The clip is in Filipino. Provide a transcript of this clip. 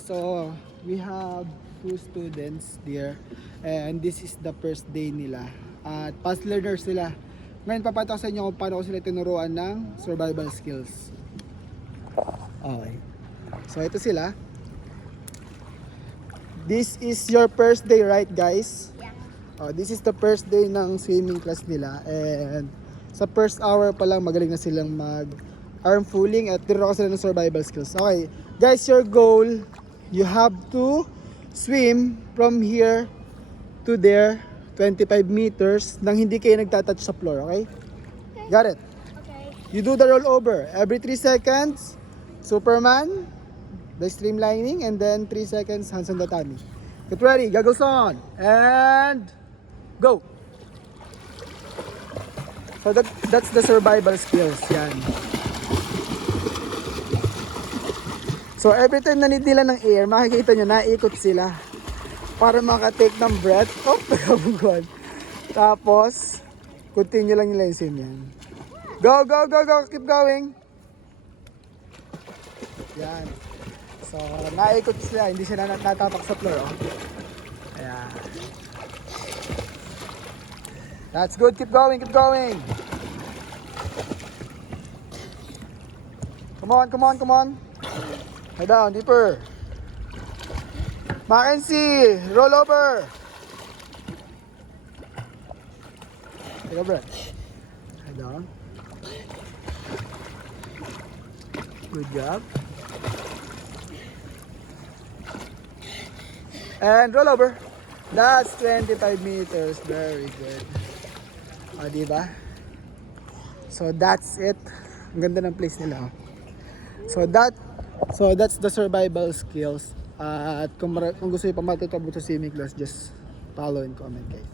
So, we have two students there and this is the first day nila at past learners sila. Ngayon papatao sa inyo kung paano ko sila tinuruan ng survival skills. Okay. So, ito sila. This is your first day, right guys? Yeah. This is the first day ng swimming class nila and sa first hour pa lang magaling na silang mag arm pulling at tiro ko sila ng survival skills. Okay, guys, your goal, you have to swim from here to there 25 meters nang hindi kayo nagtatouch sa floor, okay? Got it? Okay. You do the rollover every 3 seconds. Superman, the streamlining, and then 3 seconds hands on the tummy. Get ready, goggles on, and go! So that's the survival skills, yan. So every time na need nila ng air, makikita nyo, naikot sila para makatake ng breath. Oh, God. Tapos, continue lang nila yung swim yan. Go, go, go, go, keep going. Yan. So, naikot sila, hindi sila natapak sa floor, oh. Ayan. That's good, keep going, keep going. Come on, come on, come on. Head down, deeper. Mackenzie, roll over. Take a breath. Head down. Good job. And roll over. That's 25 meters. Very good. O, diba? So, that's it. Ang ganda ng place nila. So, that's the survival skills. At kung gusto nyo pa matuto sa swimming class, just follow and comment, guys.